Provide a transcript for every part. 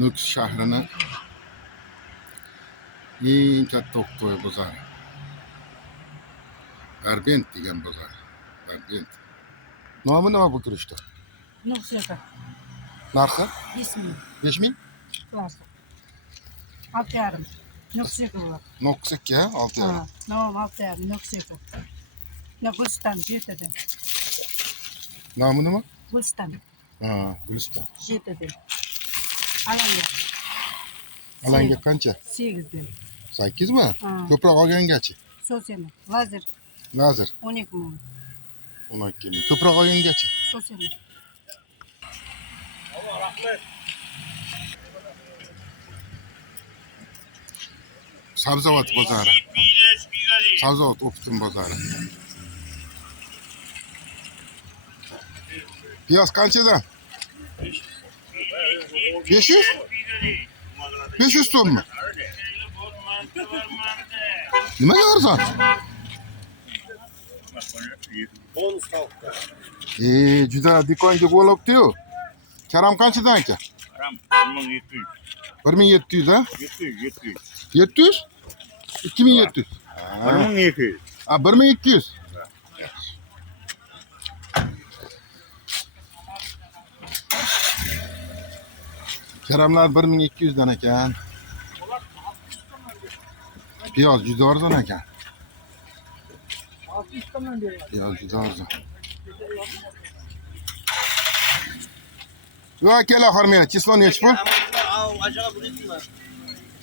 Nukus shahrini eng katta o'qitoy bozori. Darbent degan bozor. Darbent. Nomi nima bu kirishda? Nukus'ta. Narxi 5.000. 5000? Klasik. 6.5. Nukus'ta var. Nukus 2 ha, 6 Ha, nomi 6.5. Nukus'ta. Ne Guliston jetede. Nomi nima? Guliston Ha, Guliston. jetede. Alanga Alanga qancha? 8'den. 8 mi? Ha. Ko'proq olgangachi? Sosyal. Lazer Lazer 12.000. 12 ko'proq olgangachi? Sosyal. Sabzavot bozori. Sabzavot Optim bozori. Piyoz qanchadan? 500? 500 so'mmi? Nimaga arzon? Juda do'konga bo'libdi-yu. Karam qanchadan aka? Karam 1700. 1700 ha? 700. 700? 2700. 1200. Ha, 1200. Karamlar 1200 dan ekan. Piyoz juda arzon ekan. Piyoz juda arzon. Yo akalar, xormanglar, cheslon nechi pul?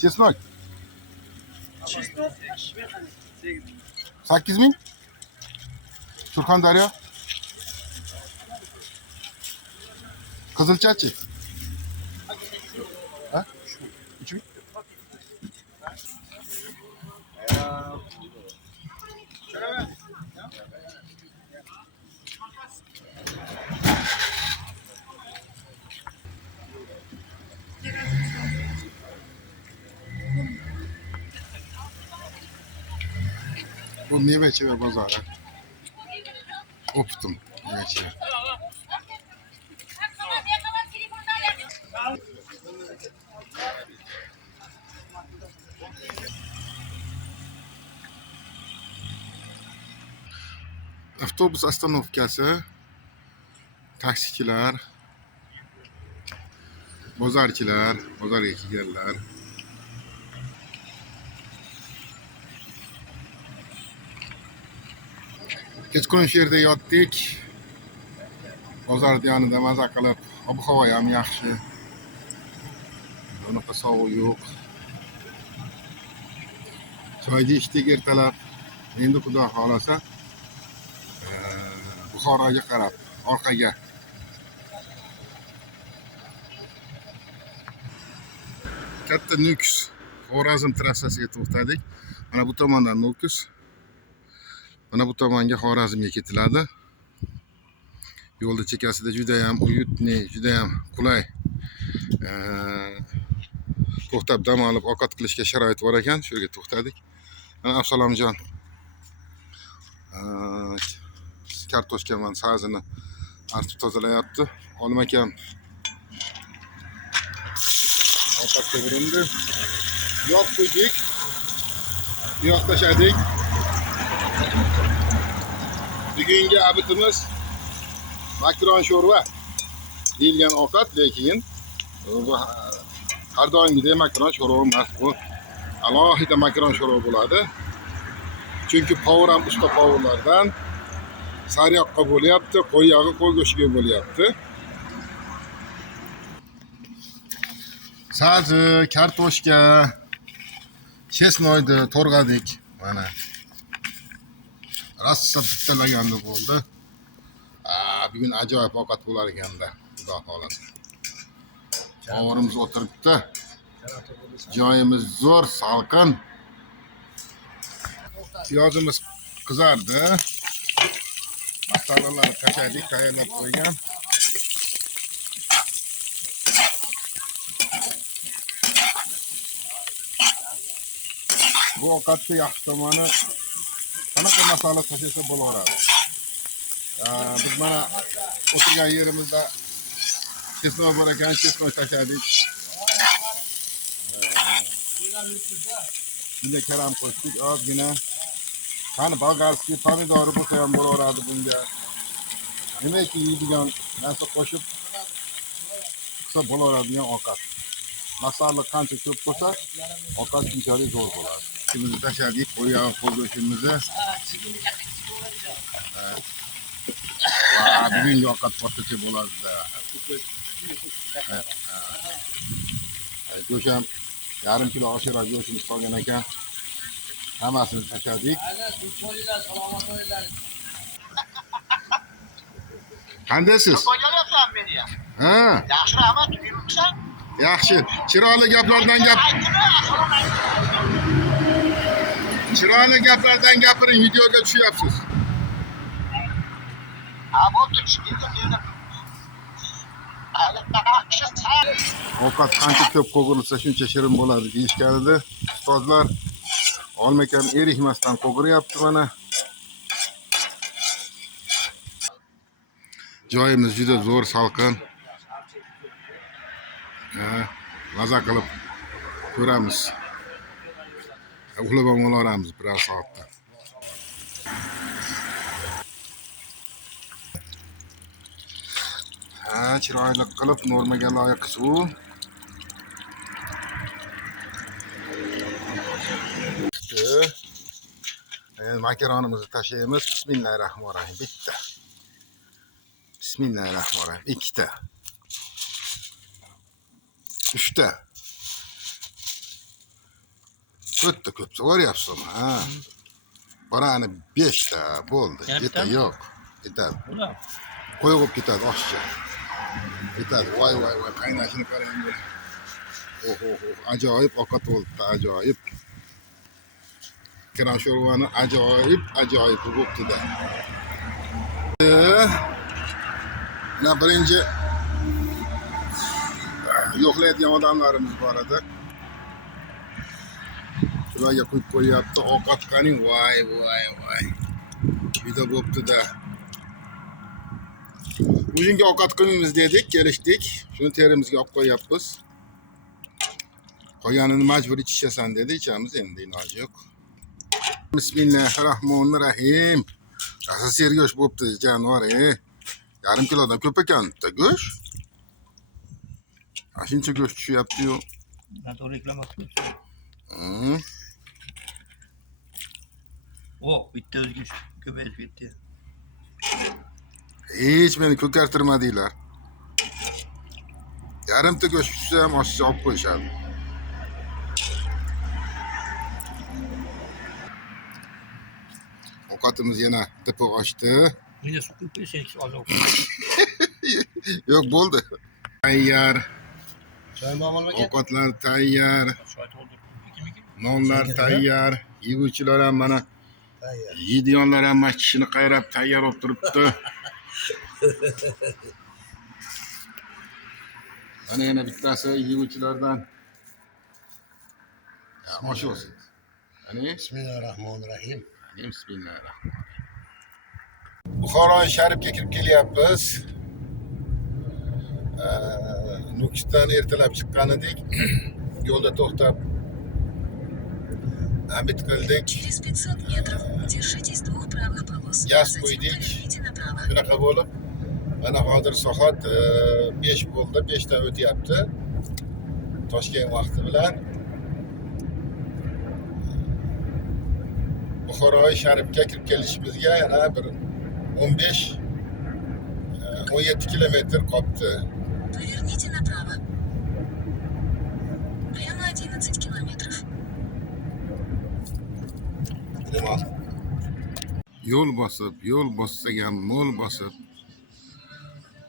Cheslon 8000? Surxondaryo. Qizilchachi? Ha? 3000? Bu meva bozori. Optim meva. Avtobus ostanovkasi, taksichilar, bozorchilar, bozorga kelganlar. Kechqurun shu yerda yotdik. Bozor yonida maza qilib, ob-havo ham yaxshi. Bunaqa sovuq yo'q. Choyni ichdik ertalab. Endi xudo xolasa Buxoroga qarab, orqaga. Katta Nukus Xorazm trassasiga to'xtadik. Mana bu tomondan Nukus, mana bu tomonga Xorazmga ketiladi. Yo'lda chekkasida juda ham uyutni, juda ham qulay. To'xtab dam olib ovqat qilishga sharoit bor ekan, shu yerga to'xtadik. Mana Absalomjon kartoshka bilan sabzini artib tozalayapti. Olim akam ovqatga urindi. Yog' qo'ydik. Yog' tashladik. Bugungi abitimiz makaron sho'rva deyilgan ovqat, lekin bu har doimgidek makaron sho'rva emas, bu alohida makaron sho'rva bo'ladi. Chunki povur ham usta povurlardan sariyog'qa bo'lyapti, qo'y yog'i qo'y go'shtiga bo'lyapti. Sabzi, kartoshka, chesnoyni to'rg'adik. Mana rossa bittalaganda bo'ldi. Bugun ajoyib ovqat bo'lar ekanda, xudo xolasa. Ovurimiz o'tiribdi. Joyimiz zo'r, salqin. Piyozimiz qizardi. Masalalarni tashladik, tayyorlab qo'ygan. Bu ovqatda yaxshi tomoni qanaqa masala tashlasa bo'laveradi. Biz mana o'tirgan yerimizda chesnoy bor ekan, chesnoy tashladik. Bunga karam qo'shdik, ozgina. Qani bolgarskiy pomidori bo'lsa ham bo'laveradi bunga. Nimaiki yeydigan narsa qo'shib qilsa bo'laveradigan ovqat. Masalliq qancha ko'p bo'lsa, ovqat shunchalik zo'r bo'ladi. Shuni tashladik, qo'ygan qo'zishimizni. Va bugungi ovqat boshqacha bo'ladi-da. Go'sht ham yarim kilo oshiqroq go'shtimiz qolgan ekan. Hammasini tashladik. Qandaysiz? Qo'yalyapsan meni ham. Ha, Yaxshi rahmat, yuribsan. yaxshi. Chiroyli gaplardan Chiroyli gaplardan gapiring, videoga tushyapsiz. Ha, bo'pti, tushdim. Ovqat qancha ko'p qo'g'rilsa shuncha shirin bo'ladi deyishgan edi. Ustozlar olmakan erikmasdan qo'g'iryapti mana. Joyimiz juda zo'r, salqin. Maza qilib ko'ramiz. Uxlab ham olaramiz biroz soatda. Chiroyli qilib normaga loyiq suv. Makaronimizni tashlaymiz. Bismillahirrohmanirrohim. Bitta. Bismillahirrohmanirrohim. Ikkita. Uchta. To'rtta ko'p so'rayapsizmi? Ha. Barani 5 ta bo'ldi. Yeta yo'q. Yetadi. Qo'yib ketadi oshcha. Yetadi. Voy, qaynashini qarang. Ajoyib ovqat bo'ldi, ajoyib. Kiran sho'rvani ajoyib bo'libdi-da. Mana birinchi yo'qlaydigan odamlarimiz bor edi. Ularga qo'yib qo'yapti. Ovqat qaring, voy. Juda bo'pti-da. Bugungi ovqat qilmaymiz dedik, kelishdik. Shuni terimizga olib qo'yapmiz. Qolganini majburiy ichasan dedi, ichamiz endi, iloji yo'q. Bismillahirrohmanirrohim. Asl sergo'sh bo'pti, jonivor, Yarim kilodan ko'p ekan-da go'sht. Shuncha go'sht tushyapti-yu. To'g'ri reklamasini. Bitta o'zga ko'payib ketdi. Hech meni ko'kartirmadinglar. Yarimta go'sht tushsa ham oshcha olib qo'yishadi. Ovqatimiz yana tipi oshdi. Nega suv quyib qo'ysangiz ozroq. Yo'q, bo'ldi. Tayyor. Choy bo'lmagan. Ovqatlar tayyor. Choy to'ldirib. Nonlar tayyor. Yeguvchilar ham mana yeydiganlar ham tishini qayrab tayyor bo'lib turibdi. Mana yana bittasi yeguvchilardan. Osh olsin. Bismillahirrohmanirrohim. Bismillahirrohmanirrohim. Buxoro Sharifga kirib kelyapmiz. Nukusdan ertalab chiqqan edik. Yo'lda to'xtab Hamid qildik. Через 500 метров держитесь двух правых полос. Gaz Затем qo'ydik. поверните направо. Bunaqa bo'lib, mana hozir soat 5 bo'ldi, 5 dan o'tyapti. Toshkent vaqti bilan Buxoro Sharifga kirib kelishimizga yana bir 15-17 kilometr qolibdi. Поверните направо. Прямо 11 километров. Yo'l bossak ham mo'l bosib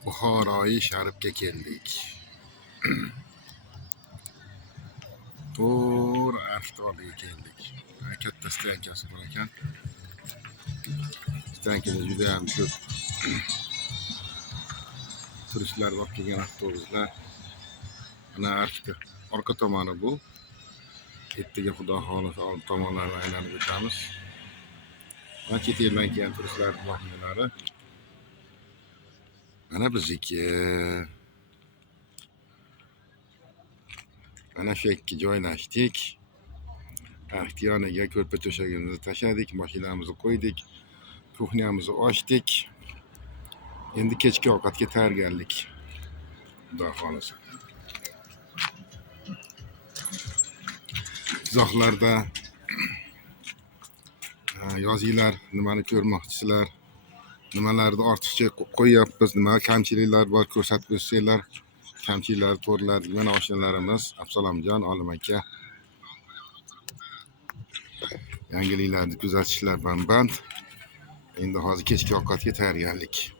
Buxoroyi Sharifga keldik. To'g'ri Aftolga keldik. Katta stankasi bor ekan. Stankada juda ham ko'p turistlar bor, kelgan avtobuslar. Mana orqa tomoni bu. Ertaga Xudo xolisa old tomonlarni aylanib o'tamiz. Mana chet eldan kelgan turistlar voqealari. Mana bizniki. Mana shu yerga joylashdik. Yoniga ko'rpa to'shagimizni tashladik, mashinamizni qo'ydik, kuxnyamizni ochdik. Endi kechki ovqatga tayyorgarlik. Xudo xolisa. Izohlarda yozinglar, nimani ko'rmoqchisizlar, nimalarni ortiqcha qo'yyapmiz, nima kamchiliklar bor ko'rsatib o'tsanglar, kamchiliklarni to'g'riladik. Mana oshnalarimiz Absalomjon, Olim aka. Yangiliklarni kuzatishlar band. Endi hozir kechki ovqatga tayyorgarlik.